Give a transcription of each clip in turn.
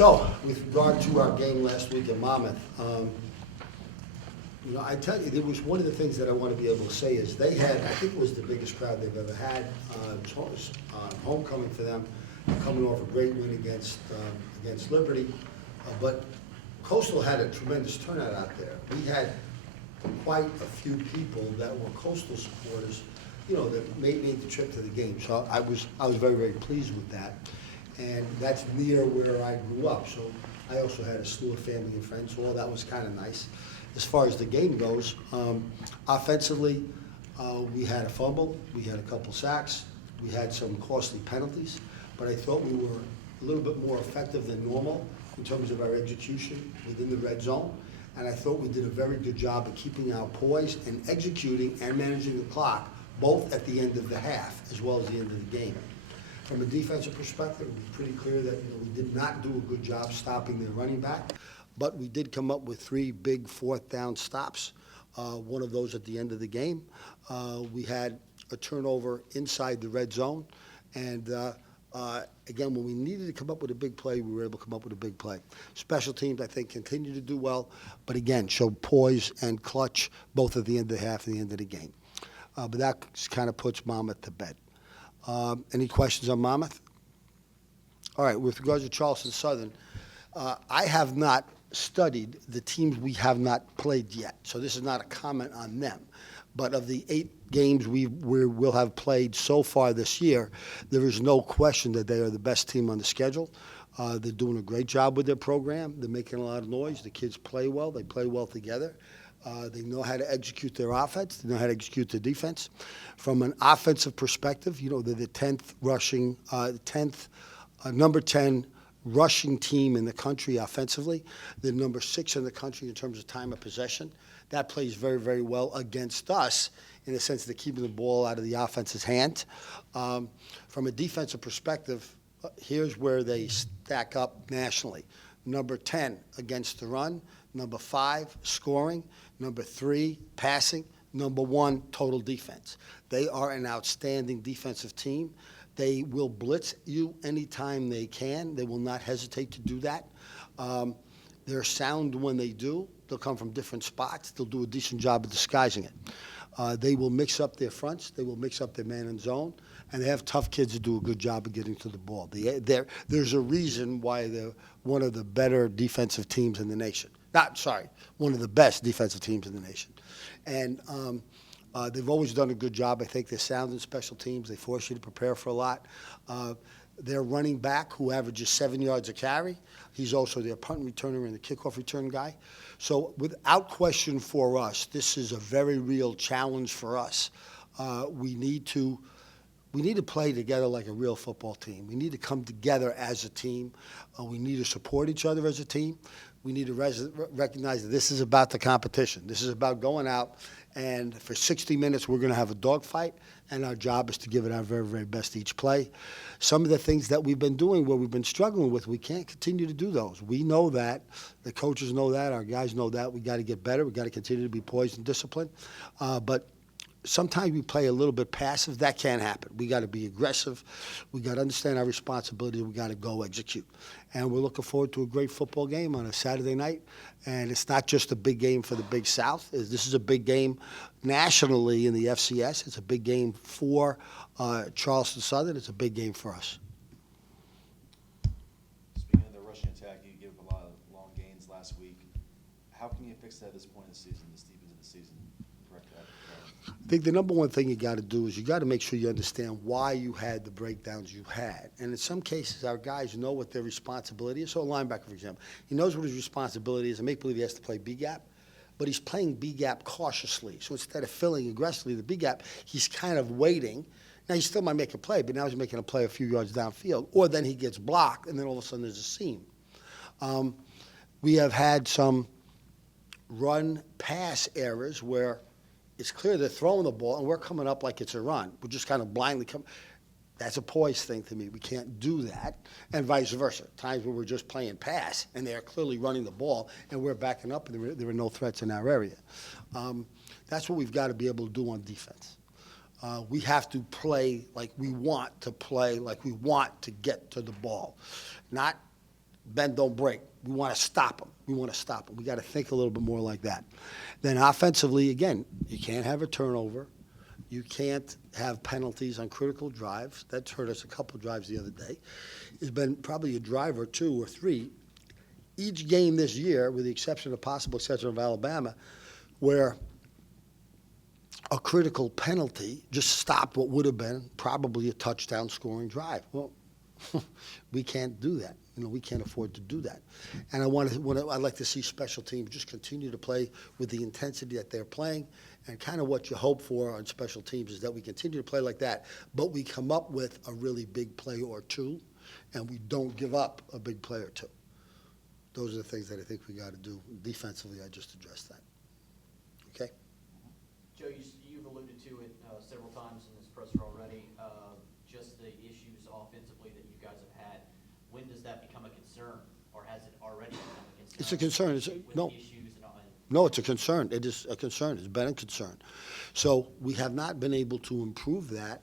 So, with regard to our game last week in Monmouth, I tell you, there was one of the things that I want to be able to say is they had, I think it was the biggest crowd they've ever had. It was homecoming for them, coming off a great win against Liberty. But Coastal had a tremendous turnout out there. We had quite a few people that were Coastal supporters, that made the trip to the game. So I was very, very pleased with that. And that's near where I grew up. So I also had a slew of family and friends, so all that was kind of nice. As far as the game goes, offensively, we had a fumble, we had a couple sacks, we had some costly penalties, but I thought we were a little bit more effective than normal in terms of our execution within the red zone. And I thought we did a very good job of keeping our poise and executing and managing the clock, both at the end of the half as well as the end of the game. From a defensive perspective, it was pretty clear that we did not do a good job stopping their running back, but we did come up with 3 big fourth down stops. One of those at the end of the game. We had a turnover inside the red zone, and again, when we needed to come up with a big play, we were able to come up with a big play. Special teams, I think, continue to do well, but again, show poise and clutch both at the end of the half and the end of the game. But that kind of puts Monmouth to bed. Any questions on Monmouth? All right, with regards to Charleston Southern, I have not studied the teams we have not played yet, so this is not a comment on them. But of the 8 games we will have played so far this year, there is no question that they are the best team on the schedule. They're doing a great job with their program. They're making a lot of noise. The kids play well. They play well together. They know how to execute their offense. They know how to execute their defense. From an offensive perspective, they're the 10th rushing, number 10 rushing team in the country offensively. They're number 6 in the country in terms of time of possession. That plays very, very well against us in the sense of keeping the ball out of the offense's hand. From a defensive perspective, here's where they stack up nationally. Number 10 against the run, number 5 scoring, number 3 passing, number 1 total defense. They are an outstanding defensive team. They will blitz you anytime they can. They will not hesitate to do that. They're sound when they do. They'll come from different spots. They'll do a decent job of disguising it. They will mix up their fronts. They will mix up their man and zone. And they have tough kids that do a good job of getting to the ball. There's a reason why they're one of the better defensive teams in the nation. One of the best defensive teams in the nation. And they've always done a good job. I think they're sound in special teams. They force you to prepare for a lot. Their running back, who averages 7 yards a carry, he's also their punt returner and the kickoff return guy. So without question for us, this is a very real challenge for us. We need to play together like a real football team. We need to come together as a team. We need to support each other as a team. We need to recognize that this is about the competition. This is about going out, and for 60 minutes we're going to have a dogfight, and our job is to give it our very, very best each play. Some of the things that we've been doing where we've been struggling with, we can't continue to do those. We know that. The coaches know that. Our guys know that. We got to get better. We got to continue to be poised and disciplined. But sometimes we play a little bit passive. That can't happen. We got to be aggressive. We got to understand our responsibility. We got to go execute. And we're looking forward to a great football game on a Saturday night. And it's not just a big game for the Big South. This is a big game nationally in the FCS. It's a big game for Charleston Southern. It's a big game for us. Speaking of the rushing attack, you gave a lot of long gains last week. How can you fix that at this point in the season, this deep into the season? Correct that. I think the number one thing you got to do is you got to make sure you understand why you had the breakdowns you had. And in some cases, our guys know what their responsibility is. So a linebacker, for example, he knows what his responsibility is. And make believe he has to play B-gap, but he's playing B-gap cautiously. So instead of filling aggressively the B-gap, he's kind of waiting. Now, he still might make a play, but now he's making a play a few yards downfield. Or then he gets blocked, and then all of a sudden there's a seam. We have had some run-pass errors where it's clear they're throwing the ball, and we're coming up like it's a run. We're just kind of blindly coming. That's a poise thing to me. We can't do that, and vice versa. Times where we're just playing pass, and they're clearly running the ball, and we're backing up, and there are no threats in our area. That's what we've got to be able to do on defense. We have to play like we want to play, like we want to get to the ball. Not bend, don't break. We want to stop them. We want to stop them. We got to think a little bit more like that. Then offensively, again, you can't have a turnover. You can't have penalties on critical drives. That's hurt us a couple drives the other day. There's been probably a drive or two or three each game this year, with the exception of possible exception of Alabama, where a critical penalty just stopped what would have been probably a touchdown scoring drive. Well, we can't do that. We can't afford to do that. And I'd like to see special teams just continue to play with the intensity that they're playing. And kind of what you hope for on special teams is that we continue to play like that, but we come up with a really big play or two, and we don't give up a big play or two. Those are the things that I think we got to do. Defensively, I just addressed that. Okay? Joe, you've alluded to it several times in this presser already, just the issues offensively that you guys have had. When does that become a concern, or has it already become a concern? It's a concern. No, it's a concern. It is a concern. It's been a concern. So we have not been able to improve that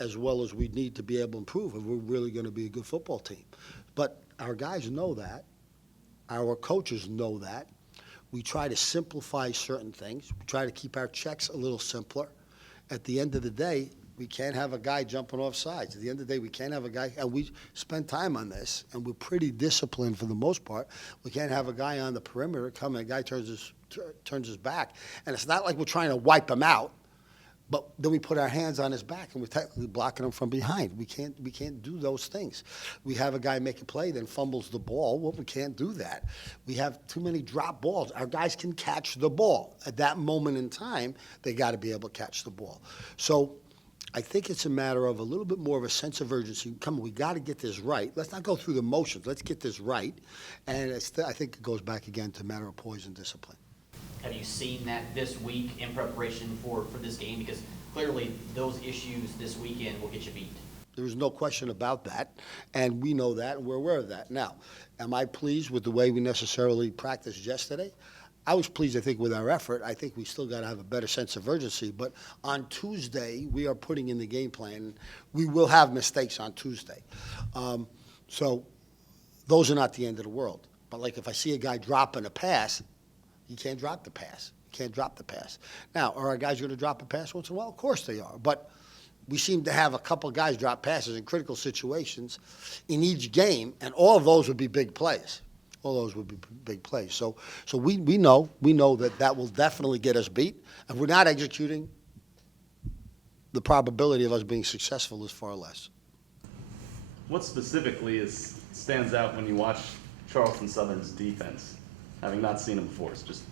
as well as we need to be able to improve if we're really going to be a good football team. But our guys know that. Our coaches know that. We try to simplify certain things. We try to keep our checks a little simpler. At the end of the day, we can't have a guy jumping off sides. At the end of the day, we can't have a guy, and we spend time on this, and we're pretty disciplined for the most part. We can't have a guy on the perimeter come and a guy turns his back. And it's not like we're trying to wipe him out, but then we put our hands on his back and we're technically blocking him from behind. We can't do those things. We have a guy make a play, then fumbles the ball. Well, we can't do that. We have too many drop balls. Our guys can catch the ball. At that moment in time, they got to be able to catch the ball. So I think it's a matter of a little bit more of a sense of urgency. Come on, we got to get this right. Let's not go through the motions. Let's get this right. And I think it goes back again to a matter of poise and discipline. Have you seen that this week in preparation for this game? Because clearly those issues this weekend will get you beat. There is no question about that, and we know that, and we're aware of that. Now, am I pleased with the way we necessarily practiced yesterday? I was pleased, I think, with our effort. I think we still got to have a better sense of urgency. But on Tuesday, we are putting in the game plan. We will have mistakes on Tuesday. So those are not the end of the world. But, like, if I see a guy dropping a pass, you can't drop the pass. You can't drop the pass. Now, are our guys going to drop a pass once in a while? Of course they are. But we seem to have a couple guys drop passes in critical situations in each game, and all of those would be big plays. All those would be big plays. So we know that will definitely get us beat. If we're not executing, the probability of us being successful is far less. What specifically stands out when you watch Charleston Southern's defense, having not seen them before? It's just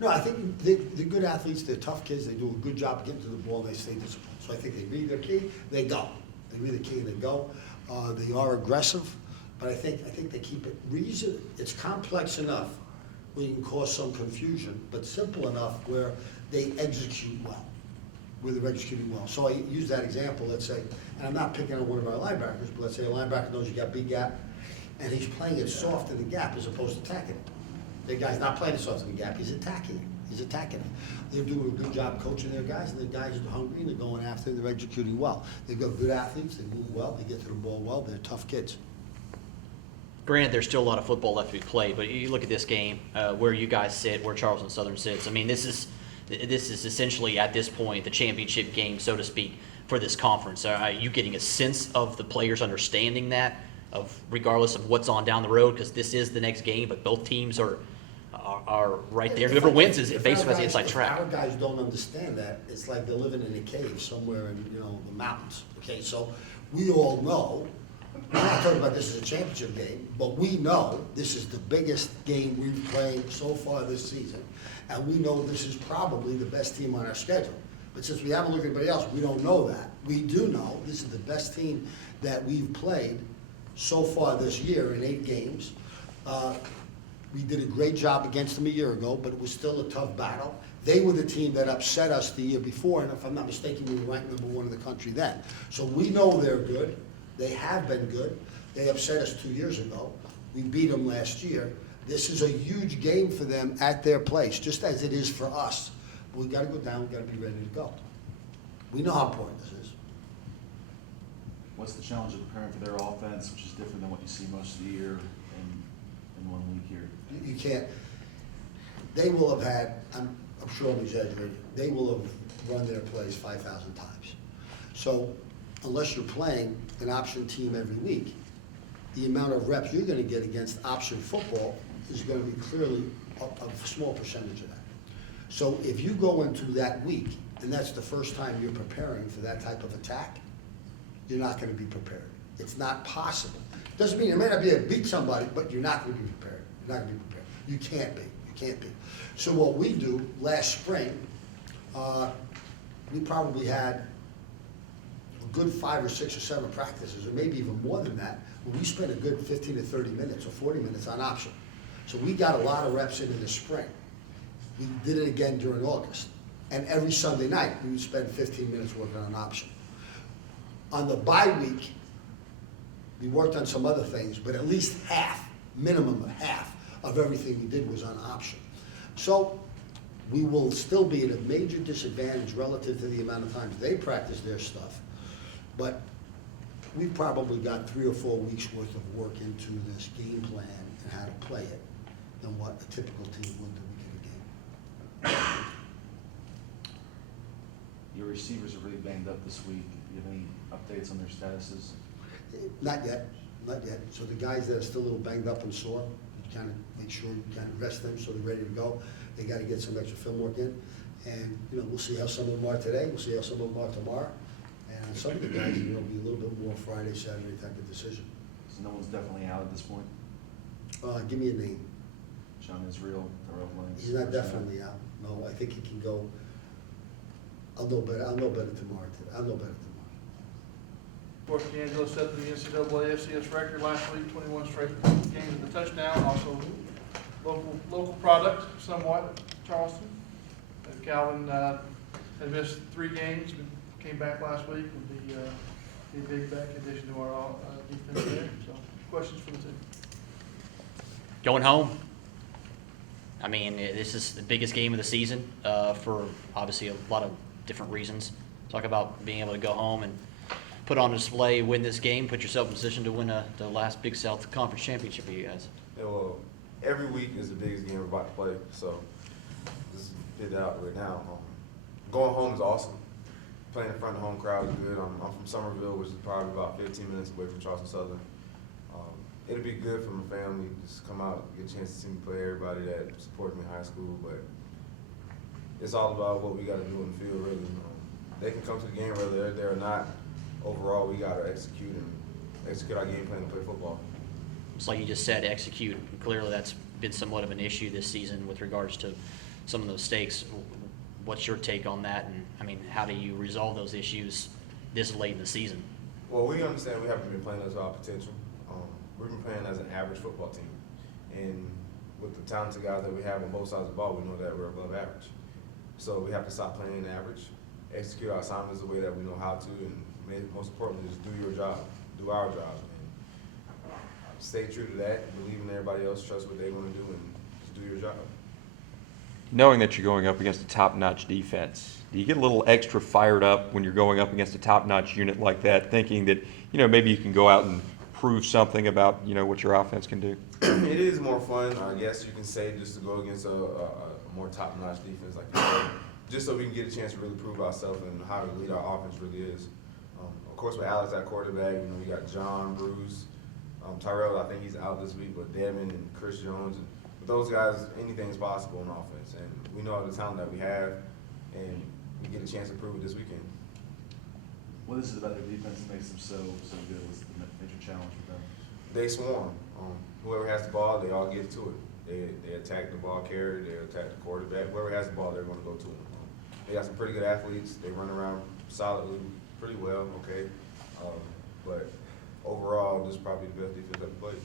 No, I think they're good athletes. They're tough kids. They do a good job getting to the ball. They stay disciplined. So I think they read their key. They go. They read the key and they go. They are aggressive, but I think they keep it reason. It's complex enough where you can cause some confusion, but simple enough where they execute well. Where they're executing well. So I use that example. Let's say, and I'm not picking on one of our linebackers, but let's say a linebacker knows you got big gap, and he's playing it soft in the gap as opposed to attacking it. The guy's not playing it soft in the gap. He's attacking it. He's attacking it. They're doing a good job coaching their guys, and the guys are hungry, and they're going after it, and they're executing well. They've got good athletes. They move well. They get to the ball well. They're tough kids. Granted, there's still a lot of football left to be played, but you look at this game, where you guys sit, where Charleston Southern sits. I mean, this is essentially, at this point, the championship game, so to speak, for this conference. Are you getting a sense of the players understanding that, regardless of what's on down the road? Because this is the next game, but both teams are right there. Whoever wins is basically the inside track. Our guys don't understand that. It's like they're living in a cave somewhere in the mountains. Okay, so we all know. I'm not talking about this as a championship game, but we know this is the biggest game we've played so far this season, and we know this is probably the best team on our schedule. But since we haven't looked at anybody else, we don't know that. We do know this is the best team that we've played so far this year in 8 games. We did a great job against them a year ago, but it was still a tough battle. They were the team that upset us the year before, and if I'm not mistaken, we were ranked #1 in the country then. So we know they're good. They have been good. They upset us 2 years ago. We beat them last year. This is a huge game for them at their place, just as it is for us. But we got to go down. We got to be ready to go. We know how important this is. What's the challenge of preparing for their offense, which is different than what you see most of the year? And in 1 week here. You can't, they will have had, I'm sure I'm exaggerating, they will have run their plays 5,000 times. So unless you're playing an option team every week, the amount of reps you're gonna get against option football is gonna be clearly a small percentage of that. So if you go into that week, and that's the first time you're preparing for that type of attack, you're not gonna be prepared. It's not possible. Doesn't mean you may not be able to beat somebody, but you're not gonna be prepared. You're not gonna be prepared. You can't be. You can't be. So what we do last spring, we probably had a good 5 or 6 or 7 practices, or maybe even more than that, where we spent a good 15 to 30 minutes or 40 minutes on option. So we got a lot of reps in the spring. We did it again during August. And every Sunday night, we would spend 15 minutes working on option. On the bye week, we worked on some other things, but at least half, minimum of half, of everything we did was on option. So we will still be at a major disadvantage relative to the amount of times they practice their stuff. But we've probably got 3 or 4 weeks worth of work into this game plan and how to play it than what a typical team would the week of the game. Your receivers are really banged up this week. Do you have any updates on their statuses? Not yet, not yet. So the guys that are still a little banged up and sore, you kind of make sure you kind of rest them so they're ready to go. They got to get some extra film work in. And, we'll see how some of them are today. We'll see how some of them are tomorrow. And on some of the guys, it'll be a little bit more Friday, Saturday type of decision. So no one's definitely out at this point? Give me a name. John Israel, Terrell Blanks? He's not definitely out. No, I think he can go. I'll know better tomorrow. I'll know better tomorrow. Of course, De'Angelo set the NCAA FCS record last week, 21 straight games with a touchdown, also local product somewhat, Charleston. As Calvin had missed 3 games, but came back last week with the big back addition to our defense there. So, questions for the team? Going home. I mean, this is the biggest game of the season for obviously a lot of different reasons. Talk about being able to go home and put on display, win this game, put yourself in position to win the last Big South Conference championship for you guys. Yeah, well, every week is the biggest game we're about to play, so just get that out right now. Going home is awesome. Playing in front of the home crowd is good. I'm from Somerville, which is probably about 15 minutes away from Charleston Southern. It'll be good for my family just come out, get a chance to see me play, everybody that supported me in high school, but it's all about what we got to do in the field, really. They can come to the game whether they're there or not. Overall, we got to execute our game plan to play football. It's like you just said, execute. Clearly, that's been somewhat of an issue this season with regards to some of those mistakes. What's your take on that? And I mean, how do you resolve those issues this late in the season? Well, we understand we haven't been playing up to our potential. We've been playing as an average football team, and with the talented guys that we have on both sides of the ball, we know that we're above average. So we have to stop playing average, execute our assignments the way that we know how to, and most importantly, just do your job, do our job, and stay true to that, believe in everybody else, trust what they want to do, and just do your job. Knowing that you're going up against a top-notch defense, do you get a little extra fired up when you're going up against a top-notch unit like that, thinking that, maybe you can go out and prove something about, what your offense can do? It is more fun, I guess you can say, just to go against a more top-notch defense like you said, just so we can get a chance to really prove ourselves and how to lead our offense really is. Of course, with Alex at quarterback, we got John, Bruce, Tyrell, I think he's out this week, but Devin and Chris Jones. And with those guys, anything's possible on offense. And we know the talent that we have, and we get a chance to prove it this weekend. What is it about their defense that makes them so good? What's the major challenge with them? They swarm. Whoever has the ball, they all get to it. They attack the ball carrier, they attack the quarterback. Whoever has the ball, they're going to go to them. They got some pretty good athletes. They run around solidly, pretty well, okay? But overall, this is probably the best defense I've played.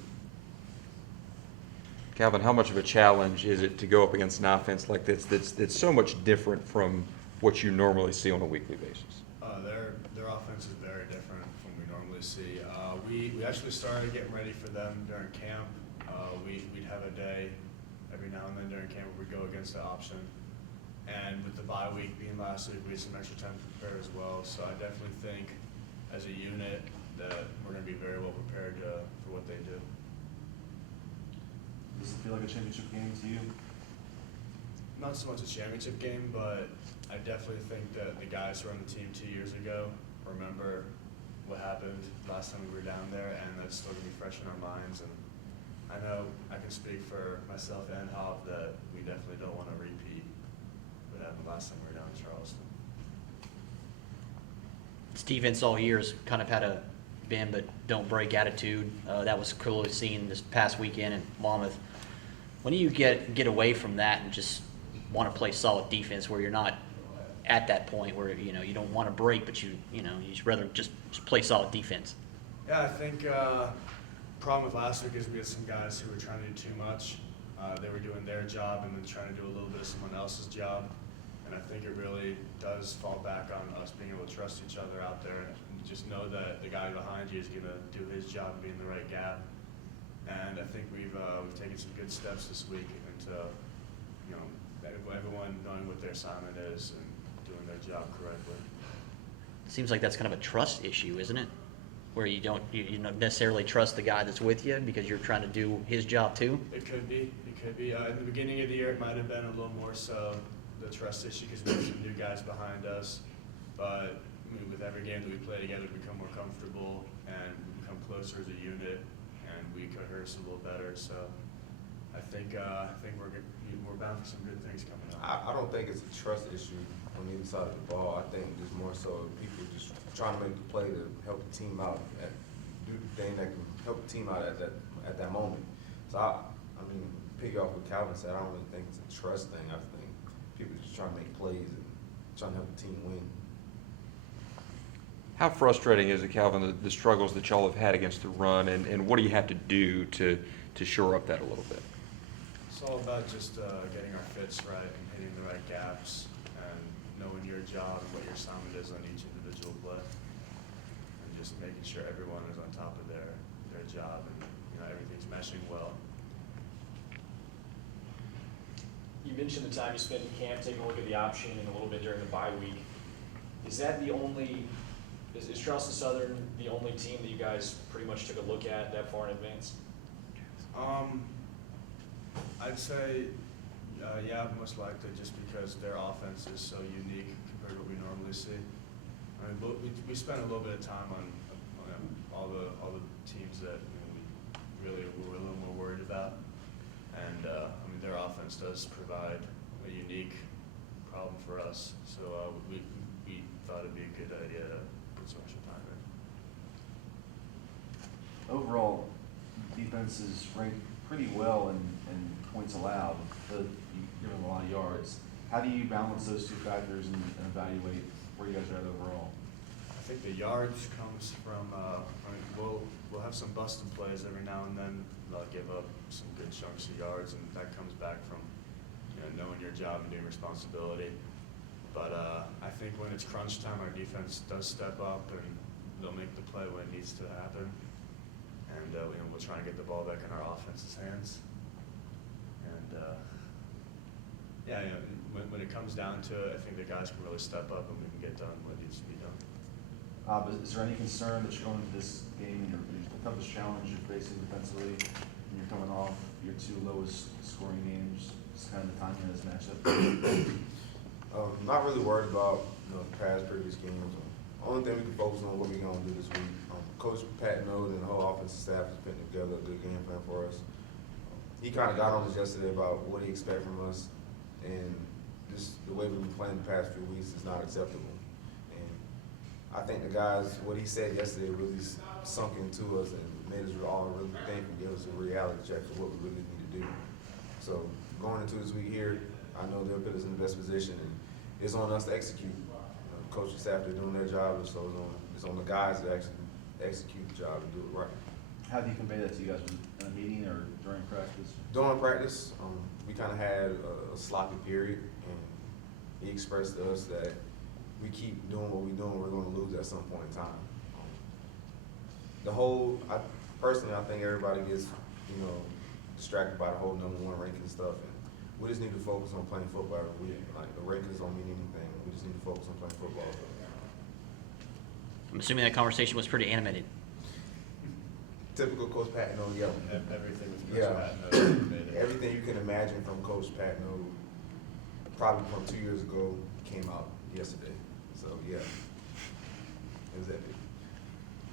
Calvin, how much of a challenge is it to go up against an offense like this that's so much different from what you normally see on a weekly basis? Their offense is very different from what we normally see. We actually started getting ready for them during camp. We'd have a day every now and then during camp where we'd go against the option. And with the bye week being last week, we had some extra time to prepare as well. So I definitely think as a unit that we're going to be very well prepared for what they do. Does it feel like a championship game to you? Not so much a championship game, but I definitely think that the guys who were on the team 2 years ago remember what happened last time we were down there, and that's still gonna be fresh in our minds. And I know I can speak for myself and Hop that we definitely don't want to repeat what happened last time we were down in Charleston. Defense all year's kind of had a bend but don't break attitude. That was clearly seen this past weekend in Monmouth. When do you get away from that and just want to play solid defense where you're not at that point where you don't want to break, but you just rather just play solid defense? Yeah, I think problem with last week is we had some guys who were trying to do too much. They were doing their job and then trying to do a little bit of someone else's job. And I think it really does fall back on us being able to trust each other out there and just know that the guy behind you is going to do his job and be in the right gap. And I think we've taken some good steps this week into everyone knowing what their assignment is and doing their job correctly. Seems like that's kind of a trust issue, isn't it? Where you don't necessarily trust the guy that's with you because you're trying to do his job too? It could be. It could be. In the beginning of the year, it might have been a little more so the trust issue because we have some new guys behind us. But with every game that we play together, we become more comfortable and we become closer as a unit, and we coherence a little better. So I think we're bound for some good things coming up. I don't think it's a trust issue on either side of the ball. I think it's more so people just trying to make the play to help the team out, do the thing that can help the team out at that moment. So I mean, piggy off what Calvin said, I don't really think it's a trust thing. I think people are just trying to make plays and trying to help the team win. How frustrating is it, Calvin, the struggles that y'all have had against the run, and what do you have to do to shore up that a little bit? It's all about just getting our fits right and hitting the right gaps and knowing your job and what your assignment is on each individual play, and just making sure everyone is on top of their job and everything's meshing well. You mentioned the time you spent in camp, taking a look at the option and a little bit during the bye week. Is that the only, is Charleston Southern the only team that you guys pretty much took a look at that far in advance? I'd say, yeah, most likely, just because their offense is so unique compared to what we normally see. I mean, we spent a little bit of time on all the teams that we really were a little more worried about, and I mean, their offense does provide a unique problem for us. So we thought it'd be a good idea to put some extra time in. Overall, defense is ranked pretty well in points allowed. You've given a lot of yards. How do you balance those two factors and evaluate where you guys are at overall? I think the yards comes from, we'll have some busted plays every now and then. They'll give up some good chunks of yards, and that comes back from knowing your job and doing responsibility. But I think when it's crunch time, our defense does step up, and they'll make the play when it needs to happen. And we'll try and get the ball back in our offense's hands. And when it comes down to it, I think the guys can really step up and we can get done what needs to be done. But is there any concern that you're going into this game and the toughest challenge you're facing defensively, and you're coming off your two lowest scoring games, just kind of the timing of this matchup? Not really worried about past previous games. Only thing we can focus on what we're going to do this week. Coach Pat Node and the whole offensive staff has put together a good game plan for us. He kind of got on us yesterday about what he expects from us, and just the way we've been playing the past few weeks is not acceptable. And I think the guys, what he said yesterday really sunk into us and made us all really think and give us a reality check for what we really need to do. So going into this week here, I know they'll put us in the best position, and it's on us to execute. Coaching staff, they're doing their job, and so it's on the guys to actually execute the job and do it right. How do you convey that to you guys? Was it in a meeting or during practice? During practice, we kind of had a sloppy period, and he expressed to us that we keep doing what we're doing, we're going to lose at some point in time. Personally, I think everybody gets, distracted by the whole #1 ranking stuff, and we just need to focus on playing football every week. Like, the rankings don't mean anything. We just need to focus on playing football. I'm assuming that conversation was pretty animated. Typical Coach Pat, yelling. Everything with Coach Yeah. Pat Node made it. everything you can imagine from Coach Patno, probably from 2 years ago, came out yesterday. So yeah, it was epic.